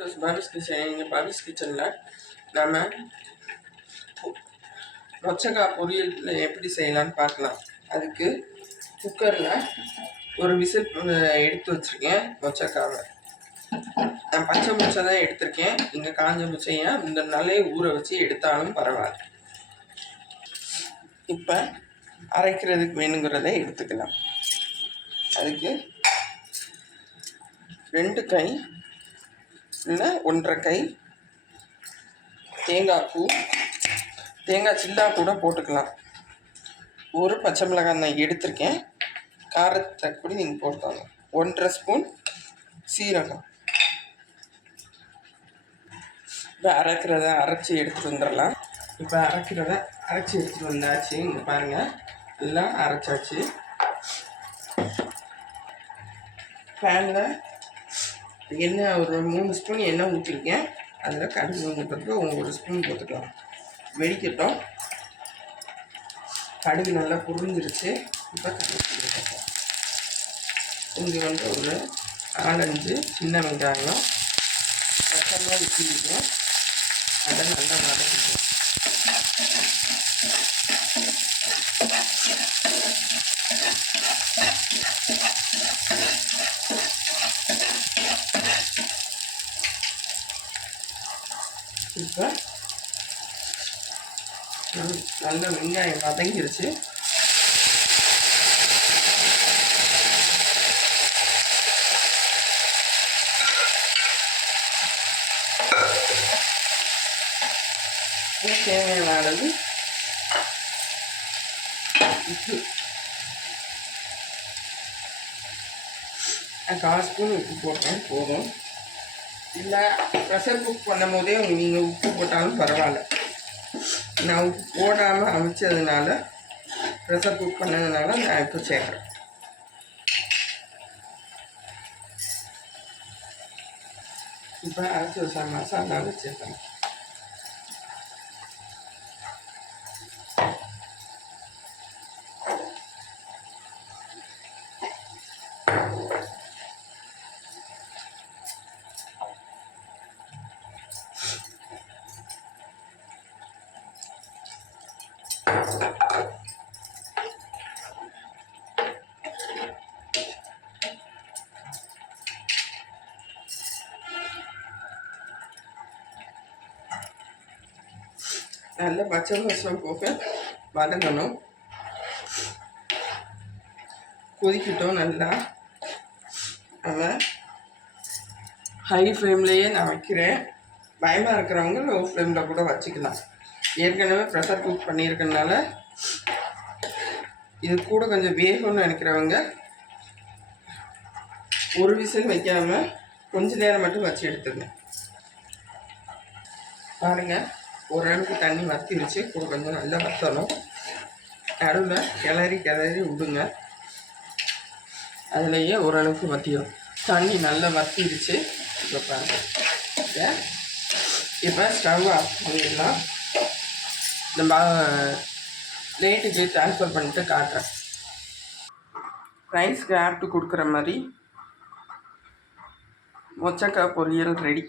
பாபிஸ் kitchen எங்கள் பாபிஸ் கிச்சனில் நம்ம மொச்சக்காய் பொரியல் எப்படி செய்யலான்னு பார்க்கலாம். அதுக்கு குக்கரில் ஒரு விசில் எடுத்து வச்சுருக்கேன் மொச்சக்காவை. நான் பச்சை முச்சை தான் எடுத்திருக்கேன். இங்கே காஞ்ச முச்சையை இந்த நாளே ஊற வச்சு எடுத்தாலும் பரவாயில்ல. இப்போ அரைக்கிறதுக்கு வேணுங்கிறத எடுத்துக்கலாம். அதுக்கு ரெண்டு கை இல்லை ஒன்றரை கை தேங்காய் பூ தேங்காய் சில்லா கூட போட்டுக்கலாம். ஒரு பச்சை மிளகாய் நான் எடுத்திருக்கேன். காரத்தை கூட நீங்கள் போட்டாங்க ஒன்றரை ஸ்பூன் சீரகம். இப்போ அரைக்கிறத அரைச்சி எடுத்துகிட்டு வந்துடலாம். இப்போ அரைக்கிறத அரைச்சி எடுத்துகிட்டு வந்தாச்சு. இங்கே பாருங்கள் எல்லாம் அரைச்சாச்சு. பேனில் எண்ணெய் ஒரு மூணு ஸ்பூன் எண்ணெய் ஊற்றிருக்கேன் அதில் கடுகு ஊற்றுறதுக்கு ஒரு ஸ்பூன் போட்டுக்கலாம். வெடிக்கட்டும். கடுகு நல்லா புரிஞ்சிருச்சு. இப்போ கடுகு இங்கே வந்து ஒரு நாலஞ்சு சின்ன வெங்காயம் பச்சைமாக வச்சுருக்கேன் அதை நல்லா வதக்கிட்டேன் இப்போ நல்ல வெங்காயம் வதங்கிருச்சு. இப்போ தேவையான அளவு உப்பு கால் ஸ்பூன் உப்பு போட்டேன் போதும். இல்லை ப்ரெஷர் குக் பண்ணும் போதே நீங்கள் உப்பு போட்டாலும் பரவாயில்ல. நான் உப்பு போடாமல் அமைச்சதுனால ப்ரெஷர் குக் பண்ணதுனால நான் இப்போ சேர்க்குறேன். இப்போ அரைச்சி வச்ச நான் வச்சுருக்கேன். நல்ல பச்சை வாசனம் போக வதங்கணும் கொதிக்கட்டும் நல்லா அதை ஹை ஃப்ளேம்லேயே நான் வைக்கிறேன் பயமாக இருக்கிறவங்க லோ ஃப்ளேமில் கூட வச்சுக்கலாம் ஏற்கனவே ப்ரெஷர் குக் பண்ணியிருக்கனால இது கூட கொஞ்சம் வேகணும்னு நினைக்கிறவங்க ஒரு விசில் வைக்காமல் கொஞ்ச நேரம் மட்டும் வச்சு எடுத்துங்க. பாருங்கள் ஓரளவுக்கு தண்ணி வத்திருச்சு. கூட கொஞ்சம் நல்லா வத்தணும். நடுவில் கிளறி கிளறி விடுங்க. அதுலேயே ஓரளவுக்கு வத்திடும் தண்ணி நல்லா வத்திருச்சு. இப்போ பாருங்கள் இப்போ ஸ்டவ் ஆஃப் பண்ணிடலாம். நம்ம லேட்டுக்கு ட்ரான்ஸ்ஃபர் பண்ணிட்டு காட்டுறேன். ரைஸ் கிராஃப்ட் கொடுக்குற மாதிரி மொச்சக்காய் பொரியல் ரெடி